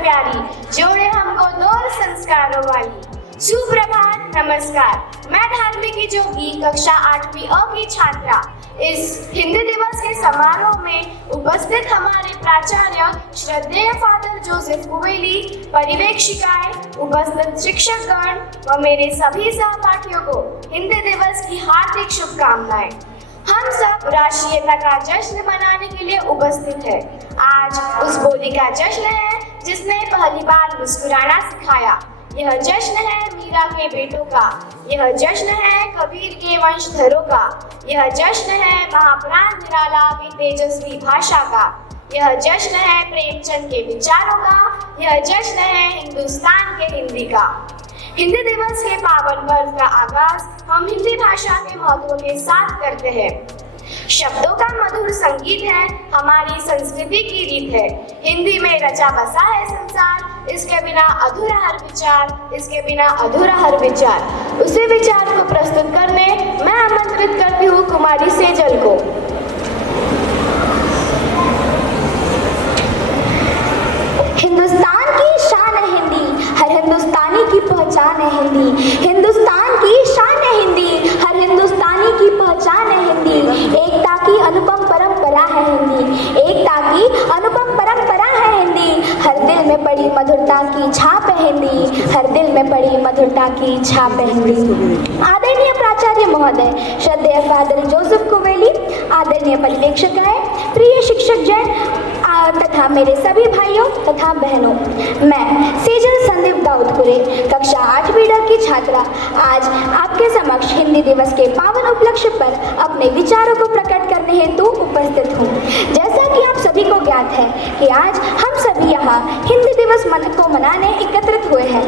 प्यारी, जोड़े हमको दौर संस्कारों वाली। सुप्रभात, नमस्कार। मैं धार्मिक की जोगी, कक्षा 8वीं अ की छात्रा। इस हिंदी दिवस के समारोह में उपस्थित हमारे प्राचार्य श्रद्धेय फादर जोसेफ कुवेली, पर्यवेक्षिकाएं, उपस्थित शिक्षकगण व मेरे सभी सहपाठियों को हिंदी दिवस की हार्दिक शुभकामनाएं। हम सब राष्ट्रीयता का जश्न मनाने के लिए उपस्थित हैं। आज उस बोली का जश्न है जिसने पहली बार मुस्कुराना सिखाया। यह जश्न है मीरा के बेटों का, यह जश्न है कबीर के वंशधरों का, यह जश्न है महाप्राण निराला की तेजस्वी भाषा का, यह जश्न है प्रेमचंद के विचारों का, यह जश्न है हिंदुस्तान के हिंदी का। हिंदी दिवस के पावन पर्व का आगाज हम हिंदी भाषा के महत्व के साथ करते हैं। शब्दों का मधुर संगीत है, हमारी संस्कृति की रीत है। हिंदी में रचा बसा है संसार, इसके बिना अधूरा हर विचार, इसके बिना अधूरा हर विचार। उसी विचार को प्रस्तुत करने मैं आमंत्रित करती हूँ कुमारी सेजल को। हिंदुस्तान की शान है हिंदी, हर हिंदुस्तानी की पहचान है हिंदी। हिंदुस्तान की शान है हिंदी, हर हिंदुस्तानी की पहचान है हिंदी। एकता की अनुपम परंपरा है हिंदी, एकता की अनुपम परंपरा है हिंदी। हर दिल में पड़ी मधुरता की छाप है हिंदी, हर दिल में पड़ी मधुरता की छाप है हिंदी। आदरणीय प्राचार्य महोदय, श्रद्धेय फादर जोसेफ कुवेली, आदरणीय पर्यवेक्षकाएं, प्रिय शिक्षक जन तथा मेरे सभी भाइयों तथा बहनों, मैं सेजल संदीप दाऊदपुरे, कक्षा 8वीं ड की छात्रा, आज आपके समक्ष हिंदी दिवस के पावन उपलक्ष्य पर अपने विचारों को प्रकट करने हेतु उपस्थित हूँ। जैसा कि आप सभी को ज्ञात है कि आज हम सभी यहाँ हिंदी दिवस को मनाने एकत्रित हुए हैं।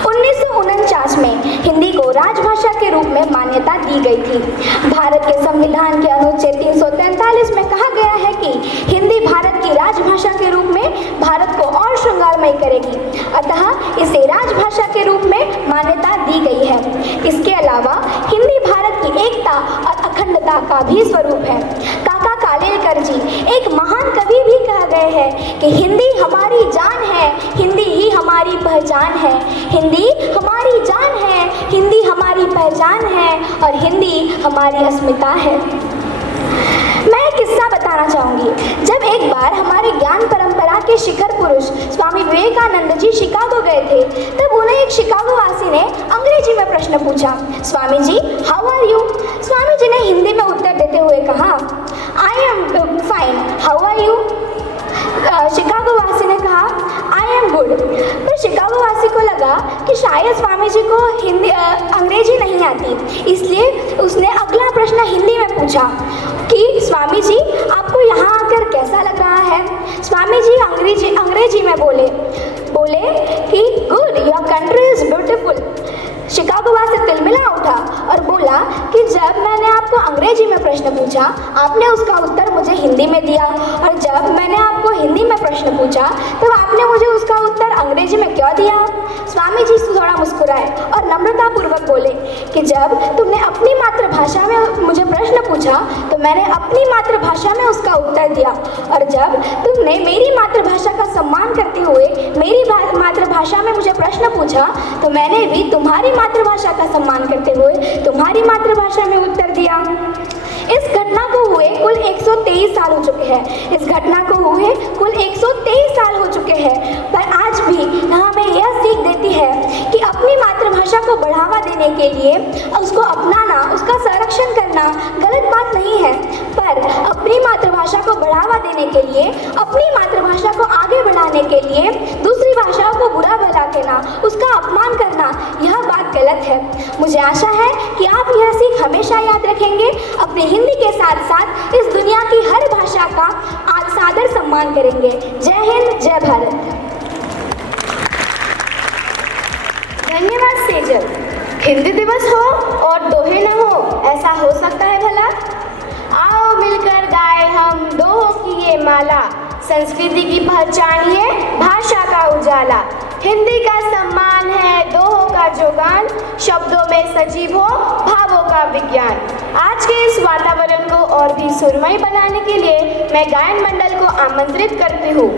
1949 में हिंदी को राजभाषा के रूप में मान्यता दी गई थी। भारत के संविधान के अनुच्छेद 343 में कहा गया है कि हिंदी भारत की राजभाषा के रूप में भारत को और श्रृंगारमय करेगी, अतः इसे राजभाषा के रूप में मान्यता दी गई है। इसके अलावा हिंदी भारत की एकता और अखंडता का भी स्वरूप है। काका कालेलकर जी एक महान कवि भी कह गए हैं कि हिंदी हमारी जान है, हिंदी ही हमारी पहचान है। हिंदी हमारी जान है, हिंदी हमारी पहचान है और हिंदी हमारी अस्मिता है। मैं एक किस्सा बताना चाहूँगी। जब एक बार हमारे ज्ञान परंपरा के शिखर पुरुष स्वामी विवेकानंद जी शिकागो गए थे, तब उन्हें एक शिकागो वासी ने अंग्रेजी में प्रश्न पूछा, Swami ji how are you? Swami ji ने हिंदी में उत्तर देते हुए कहा, I am fine, how are you? Chicago वासी ने कहा, आई एम गुड। पर शिकागो वासी को लगा कि शायद स्वामी जी को अंग्रेजी नहीं आती, इसलिए उसने अगला प्रश्न हिंदी में पूछा कि स्वामी जी आपको यहाँ आकर कैसा लग रहा है? स्वामी जी अंग्रेजी में बोले कि good, your country is beautiful. Chicago वासी तिलमिला उठा और बोला कि जब मैंने आपको अंग्रेजी में प्रश्न पूछा, आपने उसका उत्तर मुझे हिंदी में दिया, और जब मैंने आपको हिंदी में प्रश्न पूछा तब आपने मुझे उसका उत्तर अंग्रेजी में क्यों दिया? स्वामी जी थोड़ा मुस्कुराए और नम्रतापूर्वक बोले कि जब तुमने अपनी मातृभाषा में मुझे प्रश्न पूछा तो मैंने अपनी मातृभाषा में उसका उत्तर दिया, और जब तुमने मेरी मातृभाषा का सम्मान करते हुए मेरी मातृभाषा में मुझे प्रश्न पूछा तो मैंने भी तुम्हारी मातृभाषा का सम्मान करते हुए तुम्हारी मातृभाषा में उत्तर दिया। इस घटना को हुए कुल 123 साल हो चुके हैं। इस घटना को हुए कुल 123 साल हो चुके हैं, पर आज भी हमें यह सीख देती है कि अपनी मातृभाषा को बढ़ावा देने के लिए उसको अपनाना, उसका संरक्षण करना गलत बात नहीं है, पर अपनी मातृभाषा को बढ़ावा देने के लिए, अपनी मातृभाषा को आगे बढ़ाने के लिए दूसरी भाषाओं को बुरा भला कहना, उसका अपमान करना, यह बात गलत है। मुझे आशा है कि आप यह सीख हमेशा याद रखेंगे, अपने हिंदी के साथ साथ इस दुनिया की हर भाषा का सादर सम्मान करेंगे। जय हिंद, जय भारत। धन्यवाद सेजल। हिंदी दिवस हो और दोहे न हो, ऐसा हो सकता है भला? आओ मिलकर गाए हम दोहों की ये माला, संस्कृति की पहचान ये भाषा का उजाला। हिंदी का सम्मान है दोहों का जोगान, शब्दों में सजीव हो भावों का विज्ञान। आज के इस वातावरण को और भी सुरमई बनाने के लिए मैं गायन मंडल को आमंत्रित करती हूँ।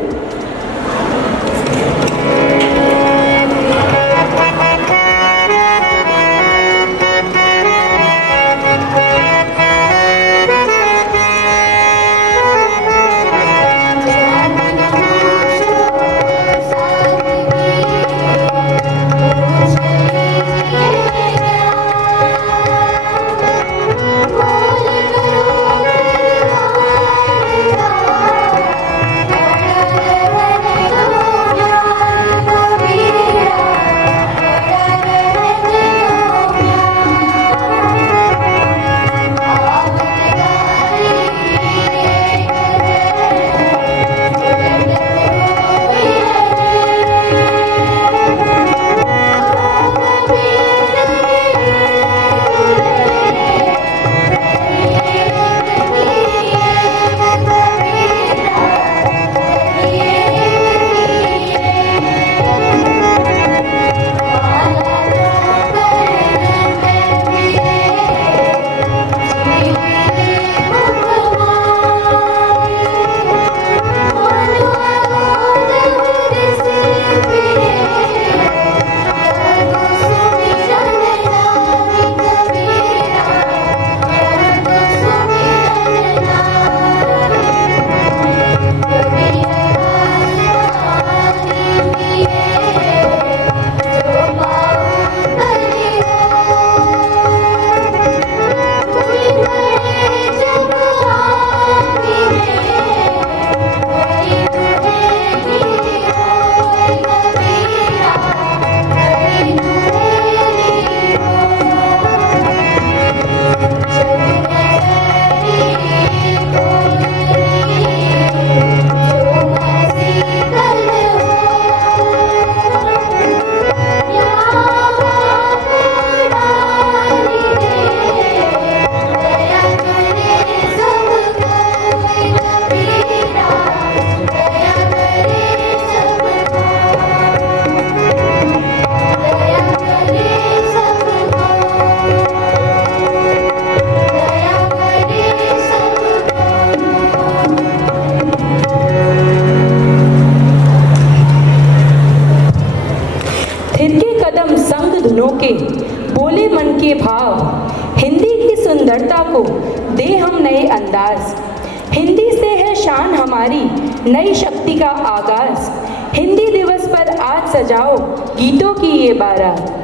हमारी नई शक्ति का आगाज। हिंदी दिवस पर आज सजाओ गीतों की ये बारात।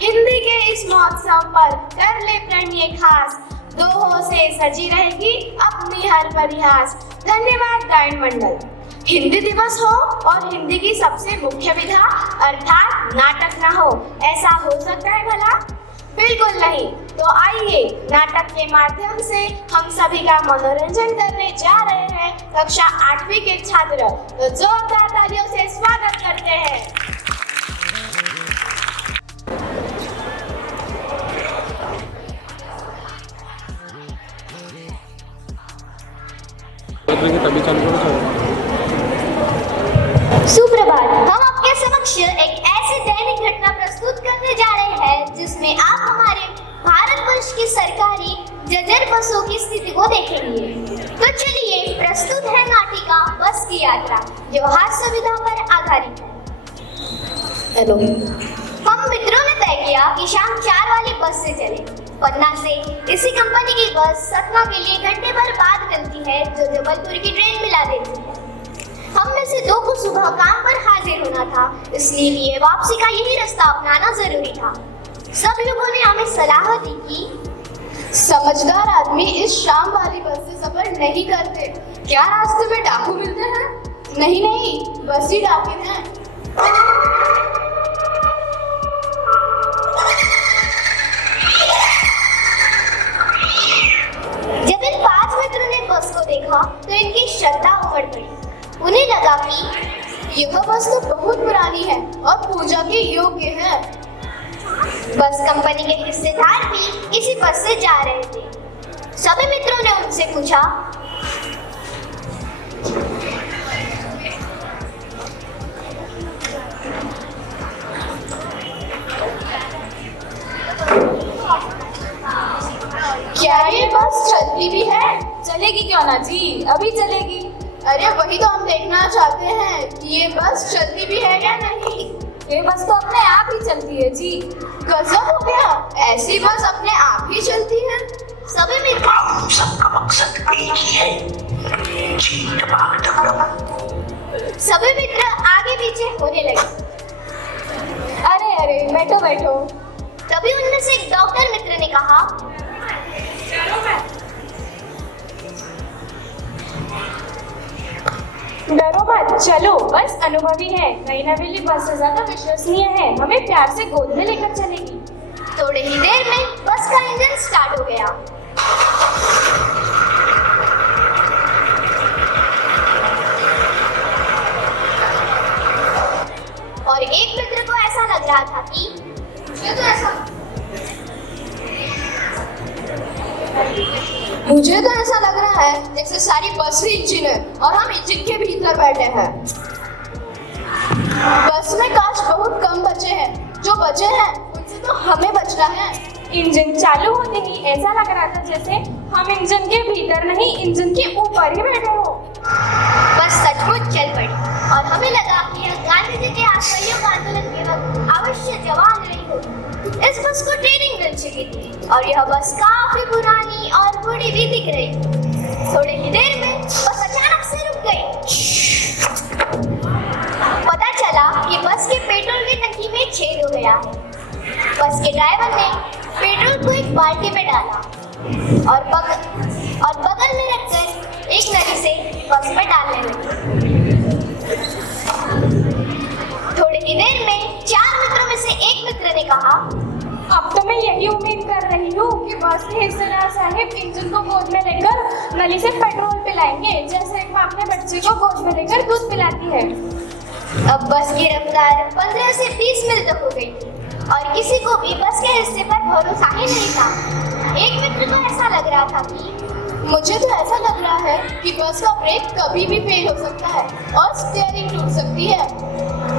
हिंदी के इस महोत्सव पर कर ले प्रण ये खास, दोहों से सजी रहेगी अपनी हर परिहास। धन्यवाद गायन मंडल। हिंदी दिवस हो और हिंदी की सबसे मुख्य विधा अर्थात नाटक न हो, ऐसा हो सकता है भला? बिल्कुल नहीं। तो आइए नाटक के माध्यम से हम सभी का मनोरंजन करने जा रहे हैं कक्षा 8वीं के छात्र। तो जोरदार तालियों से स्वागत करते हैं। सुप्रभात। हम आपके समक्ष एक ऐसी दैनिक घटना प्रस्तुत करने जा रहे हैं जिसमें आप हमारे भारतवर्ष की सरकारी जर्जर बसों की स्थिति को देखेंगे। तो चलिए, प्रस्तुत है नाटिका बस की यात्रा, जो हास्य विधा पर आधारित है। हेलो। हम मित्रों ने तय किया कि शाम 4 वाली बस से चले। पटना से इसी कंपनी की बस सतना के लिए घंटे भर बाद मिलती है, जो जबलपुर की ट्रेन मिला देती है। हम में से 2 को सुबह काम पर हाजिर होना था, इसलिए वापसी का यही रास्ता अपनाना जरूरी था। सब लोगों ने हमें सलाह दी कि समझदार आदमी इस शाम वाली बस से सफर नहीं करते। क्या रास्ते में डाकू मिलते हैं? नहीं, बस ही डाकू हैं। जब इन 5 मित्रों ने बस को देखा तो इनकी श्रद्धा उमड़ पड़ी। उन्हें लगा कि यह बस तो बहुत पुरानी है और पूजा के योग्य है। बस कंपनी के हिस्सेदार भी इसी बस से जा रहे थे। सभी मित्रों ने उनसे पूछा, क्या ये बस चलती भी है? चलेगी क्यों ना जी, अभी चलेगी। अरे वही तो हम देखना चाहते हैं कि ये बस चलती भी है या नहीं। ये बस तो अपने आप ही चलती है जी। गजब हो गया, ऐसी बस अपने आप ही चलती है। सभी मित्र हम सबका मकसद एक ही है, जीत भाग दौड़। सभी मित्र आगे पीछे होने लगे। अरे बैठो। तभी उनमें से एक डॉक्टर मित्र ने कहा, डरो मत, चलो, बस अनुभवी है, नई नवेली बस से ज्यादा विश्वसनीय है, हमें प्यार से गोद में लेकर चलेगी। थोड़ी ही देर में बस का इंजन स्टार्ट हो गया। और एक मित्र को ऐसा लग रहा था कि मुझे तो ऐसा लग रहा है जैसे सारी बस ही इंजन है और हम इंजन के भीतर बैठे हैं। बस में काश बहुत कम बचे हैं, जो बचे हैं उनसे तो हमें बचना है। इंजन चालू होते ही ऐसा लग रहा था जैसे हम इंजन के भीतर नहीं, इंजन के ऊपर ही बैठे हो। बस सचमुच चल पड़ी और हमें लगा कि यह गांधी जी के असहयोग आंदोलन के वक्त अवश्य जवान रही होगी। इस बस को ट्रेनिंग मिल चुकी थी और यह बस काफी पुरानी और बड़ी भी दिख रही थी। थोड़ी ही देर में बस अचानक से रुक गई। पता चला कि बस के पेट्रोल की टंकी में छेद हो गया है। बस के ड्राइवर ने पेट्रोल को एक बाल्टी में डाला और बगल में रखकर एक नली से बस में डालने लगे। थोड़ी ही देर में 4 मित्रों में से एक मित्र ने कहा, अब तो मैं यही उम्मीद कर रही हूँ कि बस के हिस्सेदार साहिब इंजन को गोद में लेकर नली से पेट्रोल पिलाएंगे, जैसे एक माँ अपने बच्चे को गोद में लेकर दूध पिलाती है। अब बस की रफ्तार 15 से 20 मील तक हो गई थी और किसी को भी बस के हिस्से पर भरोसा ही नहीं था। एक मित्र को ऐसा लग रहा था कि मुझे तो ऐसा लग रहा है कि बस का ब्रेक कभी भी फेल हो सकता है और स्टीयरिंग टूट सकती है।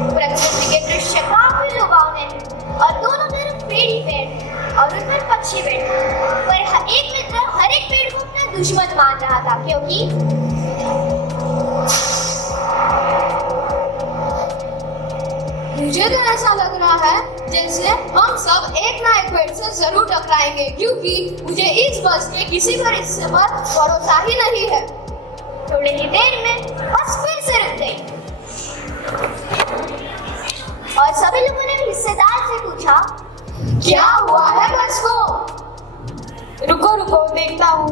प्रकृति के दृश्य काफी लुभावने हैं और दोनों तरफ पेड़ ही पेड़ और उन पर पक्षी बैठे। पर एक मित्र हर एक पेड़ को अपना दुश्मन मान रहा था, क्योंकि मुझे तो ऐसा लग रहा है जैसे हम सब एक ना एक पेड़ से जरूर टकराएंगे, क्योंकि मुझे इस बस के किसी पर हिस्से पर भरोसा ही नहीं है। थोड़ी ही देर में बस फिर से रुक गई और सभी लोगों ने हिस्सेदार से पूछा, क्या हुआ है बस को? रुको रुको, देखता हूँ।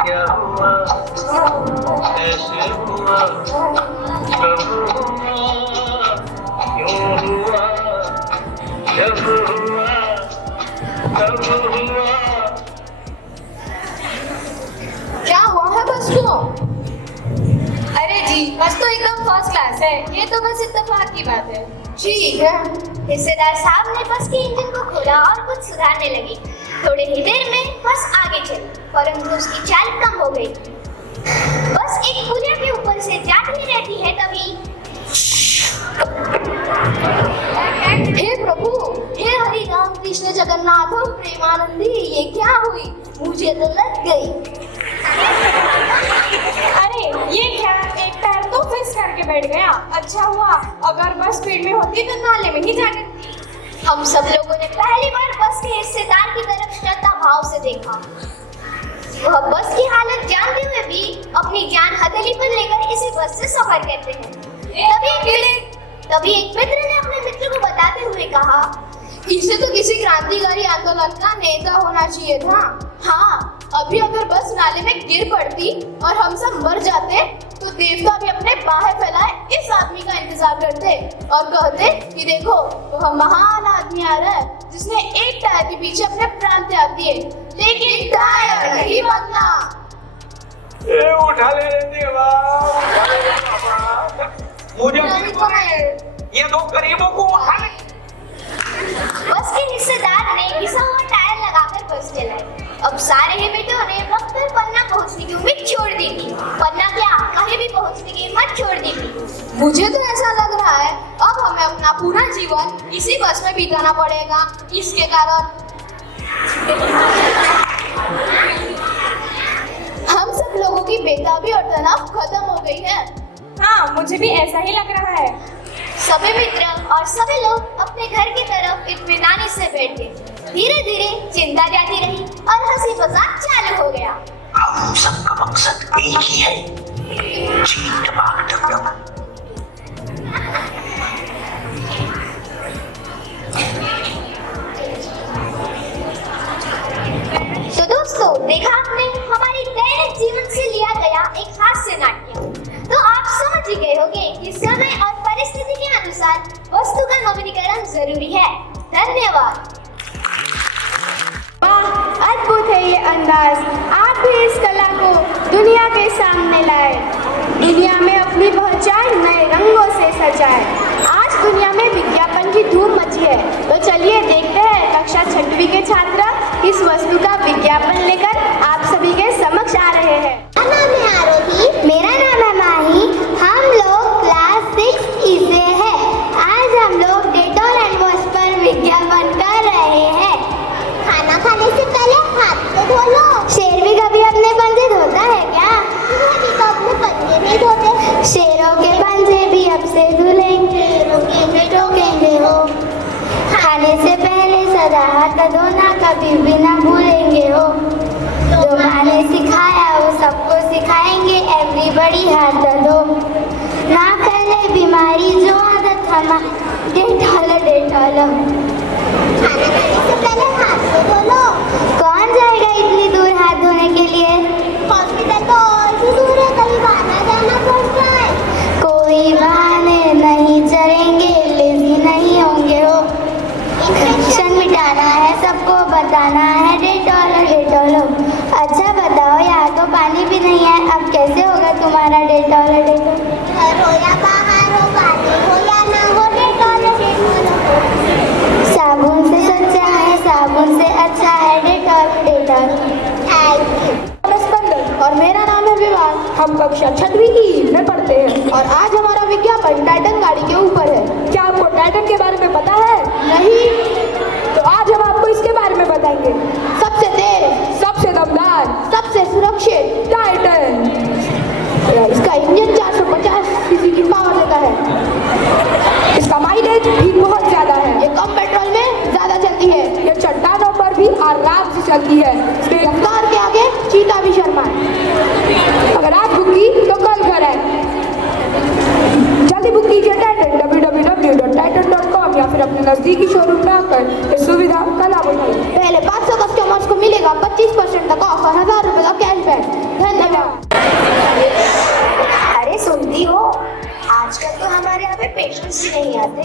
क्या हुआ, कैसे हुआ, कब हुआ, क्यों हुआ, जब हुआ, कब हुआ? क्या हुआ है बस को? अरे जी, बस तो एकदम फर्स्ट क्लास है, ये तो बस इत्तेफाक की बात है। ठीक है। हिस्सेदार साहब ने बस के इंजन को खोला और कुछ सुधारने लगे। थोड़ी ही देर में बस आगे चली, परंतु उसकी चाल कम हो गई। बस एक पुलिया के ऊपर से जाती रहती है, तभी हे प्रभु, हे हरि राम कृष्ण जगन्नाथम प्रेमानंदी, ये क्या हुई? मुझे तो लग गई। अरे ये क्या, एक पैर तो फिस करके बैठ गया। अच्छा हुआ, अगर बस स्पीड में होती तो नाले में ही जा गिरती। हम सब लोगों ने पहली बार बस के हिस्सेदार की तरफ श्रद्धा भाव से देखा। वह बस की हालत जानते हुए भी अपनी जान हथेली पर लेकर इसी बस से सफर करते हैं। तभी एक मित्र ने अपने मित्र को बताते हुए कहा, इसे तो किसी क्रांतिकारी आंदोलन का नेता होना चाहिए था। हाँ, अभी अगर बस नाले में गिर पड़ती और हम सब मर जाते तो देवता भी अपने बाहें फैलाए इस आदमी का इंतजार करते और कहते कि देखो वह महान आदमी आ रहा है जिसने एक टायर के पीछे अपने प्राण त्याग दिए, लेकिन टायर नहीं बदला। ए उठा ले रे देवा, उठा ले रे बाबा। मुझे ये दो गरीबों को उठा ले। बस के हिस्सेदार ने घिसा हुआ टायर लगाकर बस चलाई। अब सारे ही बेटों ने वक्त पर पन्ना पहुंचने की उम्मीद छोड़ दी थी। पन्ना क्या, कहीं भी पहुंचने की हिम्मत छोड़ दी थी। मुझे तो ऐसा लग रहा है अब हमें अपना पूरा जीवन इसी बस में बिताना पड़ेगा। इसके कारण हम सब लोगों की बेताबी और तनाव खत्म हो गई है। हाँ, मुझे भी ऐसा ही लग रहा है। सभी मित्र और सभी लोग अपने घर की तरफ इत्मीनानी से बैठ गए। धीरे धीरे चिंता जाती रही और हंसी मजाक चालू हो गया। हम सबका मकसद एक ही है, जीत भाग तक। जरूरी है। धन्यवाद। वाह, अद्भुत है ये अंदाज। आप भी इस कला को दुनिया के सामने लाए, दुनिया में अपनी पहचान नए रंगों से सजाए। आज दुनिया में विज्ञापन की धूम मची है, तो चलिए देखते हैं कक्षा 6वीं के छात्र किस वस्तु का विज्ञापन लेकर आप सभी के समक्ष आ रहे हैं। मेरा नाम है आरोही। मेरा नाम है माही। हम लोग क्लास 6 से हैं। आज हम लोग डेटॉल हैंड वॉश पर विज्ञापन कर रहे हैं। खाना खाने से पहले हाथ तो धो लो। शेर भी कभी अपने पंजे धोता है क्या? कभी तो अपने पंजे नहीं धोते। शेरों के पंजे भी अब से धुलेंगे, रोकेंगे टोकेंगे हो। खाने से पहले सदा हाथ धोना कभी भी ना भूलेंगे हो। जो माँ ने सिखाया वो सबको सिखाएंगे, एवरीबॉडी हाथ धो। ना फैले बीमारी जो आदत हमारी, डेटॉल डेटॉल। खाना खाने से पहले हाथ तो धो लो। कौन जाएगा इतनी दूर हाथ धोने के लिए? हॉस्पिटल तो और भी दूर है, कहीं आना जाना पड़ता है। कोई बहाने नहीं चलेंगे, लेजी नहीं होंगे हो। इन्फेक्शन मिटाना है, सबको बताना है, डेटॉल डेटॉल। अच्छा बताओ, यहाँ तो पानी भी नहीं है, अब कैसे होगा तुम्हारा डेटॉल डेटॉल? घर हो या बाहर हो, पानी हो या ना हो, डेटॉल डेटॉल। साबुन से सच्चा है, साबुन से अच्छा है, डेटॉल डेटॉल। स्पंदन और मेरा नाम है विवान। हम कक्षा 6वीं ई में पढ़ते हैं। और आज हमारा विज्ञापन टाइटन गाड़ी के ऊपर है। क्या आपको टाइटन के बारे में पता है? नहीं, तो आज हम आपको इसके बारे में बताएंगे। सबसे तेज, सबसे दमदार सबसे सुरक्षित टाइटन। इसका इंजन 450 सीसी की पावर देता है। इसका माइलेज भी बहुत ज्यादा है। ये कम पेट्रोल में ज्यादा चलती है। ये चट्टानों पर भी आराम से चलती है। इसमें रफ्तार के आगे चीता भी शर्माए। अगर आज बुक की तो कल करें। जल्दी बुक कीजिए टाइटन www.titan.com या फिर अपने नजदीकी शोरूम में आकर इस सुविधा का लाभ उठाइए। पहले 500 कस्टमर्स को मिलेगा 25% तक ऑफ और 1000 रुपए का कैशबैक। धन्यवाद। अरे सुनती हो, आजकल तो हमारे यहाँ पे पेशेंट्स ही नहीं आते।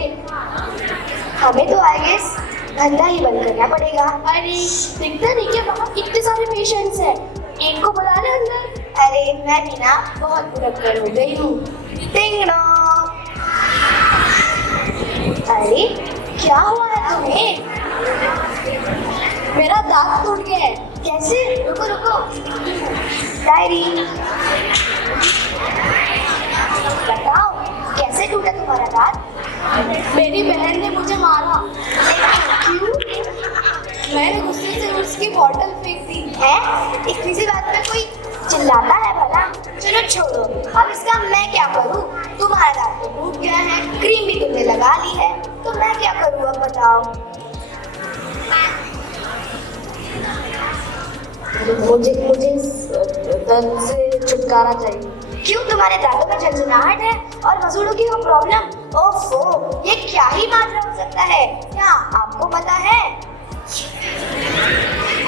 हमें तो आई गेस धंधा ही बंद करना पड़ेगा। अरे दिखता नहीं क्या वहाँ कितने सारे पेशेंट्स हैं, एक को बुला ले अंदर। अरे मैं भी ना बहुत बुरक्कड़ हो गई हूँ। टिंग डोंग। अरे क्या हुआ है तुम्हें? मेरा दांत टूट गया है। कैसे? रुको रुको। डायरी बताओ, कैसे टूटा तुम्हारा दांत? मेरी बहन ने मुझे मारा। क्यों? मैंने गुस्से से उसकी बॉटल फेंक दी है। इतनी सी बात में कोई चिल्लाता है भला? चलो छोड़ो, अब इसका मैं क्या करूं? तुम्हारा दांत तो टूट गया है, क्रीम भी तुमने लगा ली है, तो मैं क्या करूं अब बताओ? मुझे दर्द से छुटकारा चाहिए। क्यों, तुम्हारे दांतों में झंझनाहट है और मसूड़ों की वो प्रॉब्लम? ओफो, ये क्या ही माजरा हो सकता है? क्या आपको पता है?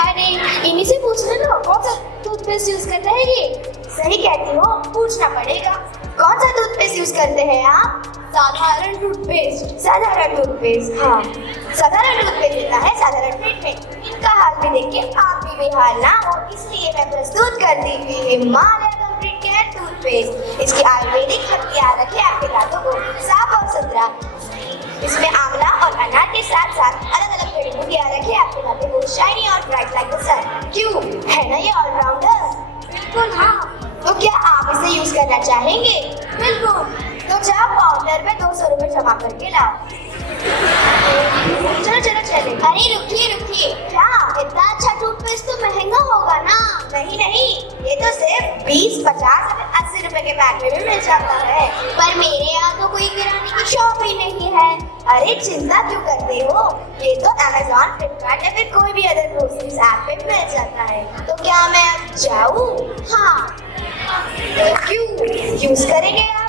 अरे इन्हीं से पूछ लो, कौन सा टूथपेस्ट यूज करते हैं ये? सही कहती हो, पूछना पड़ेगा। कौन सा टूथपेस्ट यूज करते हैं आप? साधारण टूथपेस्ट। साधारण टूथपेस्ट, हाँ साधारण टूथपेस्ट देता है साधारण ट्रीटमेंट। इनका हाल भी देख के आप भी बेहाल ना हो, इसलिए मैं प्रस्तुत करती हुई हिमालय कंप्लीट केयर टूथपेस्ट। इसकी आयुर्वेदिक हथियार रखे आपके दांतों को साफ और सुथरा। इसमें आंवला और अनार के साथ साथ अलग अलग जड़ी बूटियां रखे आपके दांतों को शाइनी और ब्राइट लाइक द सन। क्यों, है ना ये ऑलराउंडर? बिल्कुल हाँ। तो क्या आप इसे यूज करना चाहेंगे? बिल्कुल। तो जाओ काउंटर में 200 रुपए जमा करके लाओ। चलो चलो चले। अरे रुकिए, क्या इतना अच्छा टूथपेस्ट तो महंगा होगा ना? नहीं नहीं, ये तो सिर्फ 20, 50 और 80 रुपए के बैग में भी मिल जाता है। पर मेरे यहाँ तो कोई किराने की शॉप ही नहीं है। अरे चिंता क्यों करते हो, ये तो Amazon, फ्लिपकार्ट या फिर कोई भी अदर ग्रोसरीज ऐप पे मिल जाता है। तो क्या मैं अब जाऊँ? हाँ। क्यों, यूज करेंगे आप?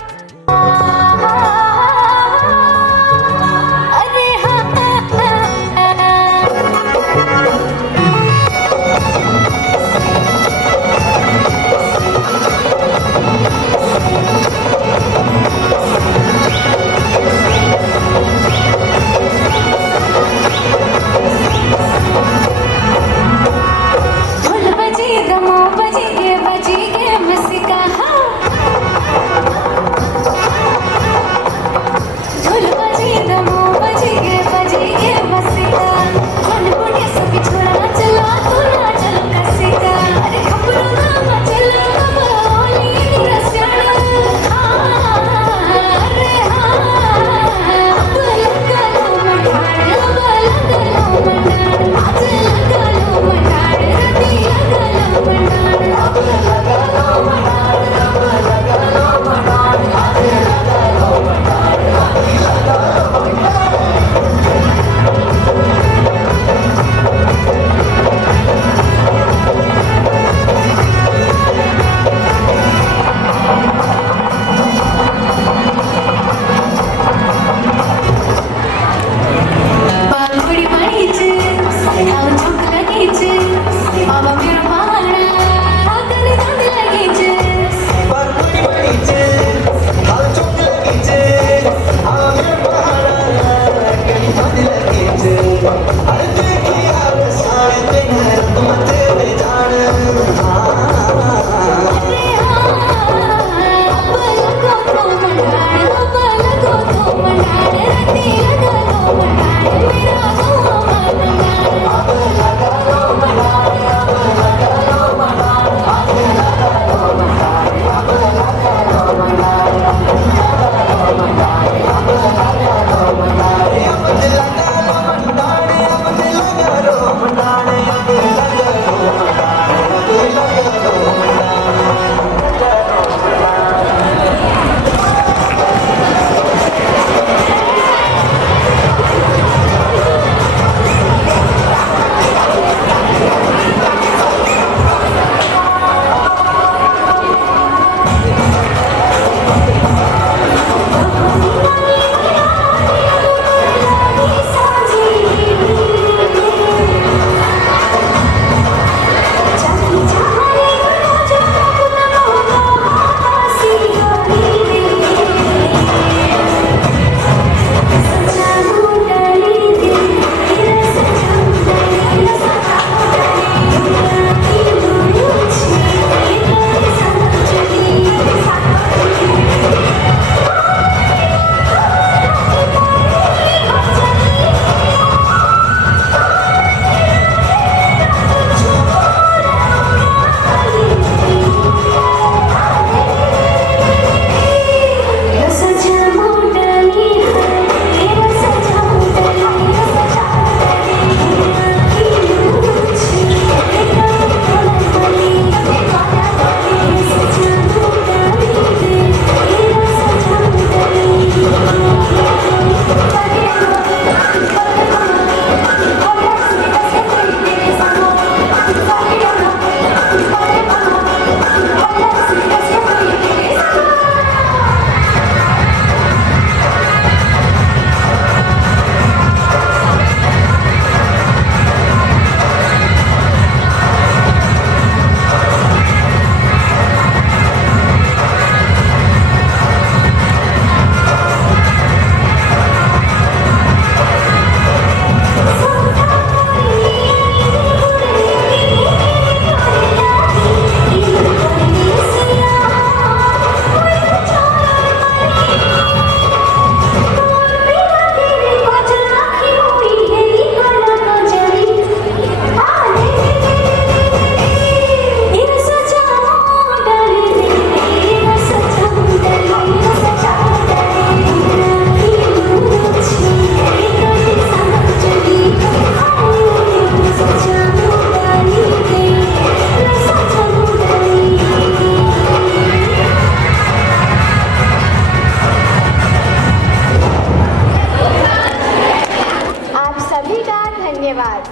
धन्यवाद।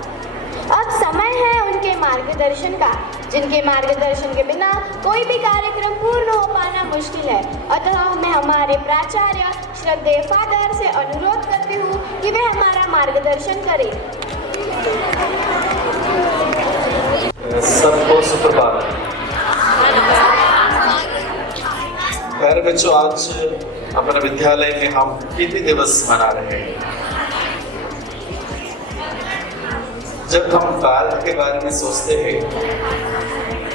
अब समय है उनके मार्गदर्शन का, जिनके मार्गदर्शन के बिना कोई भी कार्यक्रम पूर्ण हो पाना मुश्किल है। अतः मैं हमारे प्राचार्य श्रद्धेय फादर से अनुरोध करती हूँ कि वे हमारा मार्गदर्शन करें। सबको सुप्रभात। प्यारे बच्चों, आज अपने विद्यालय में हम कीर्ति दिवस मना रहे हैं। जब हम भारत के बारे में सोचते हैं,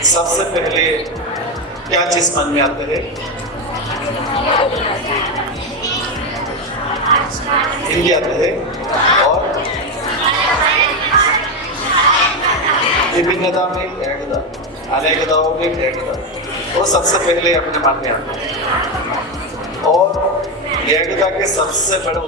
सबसे पहले क्या चीज मन में आते हैं? हिंदी आते हैं और विभिन्नता में एकता, अनेकताओं में एकता, वो सबसे पहले अपने मन में आता है। और एकता के सबसे बड़ा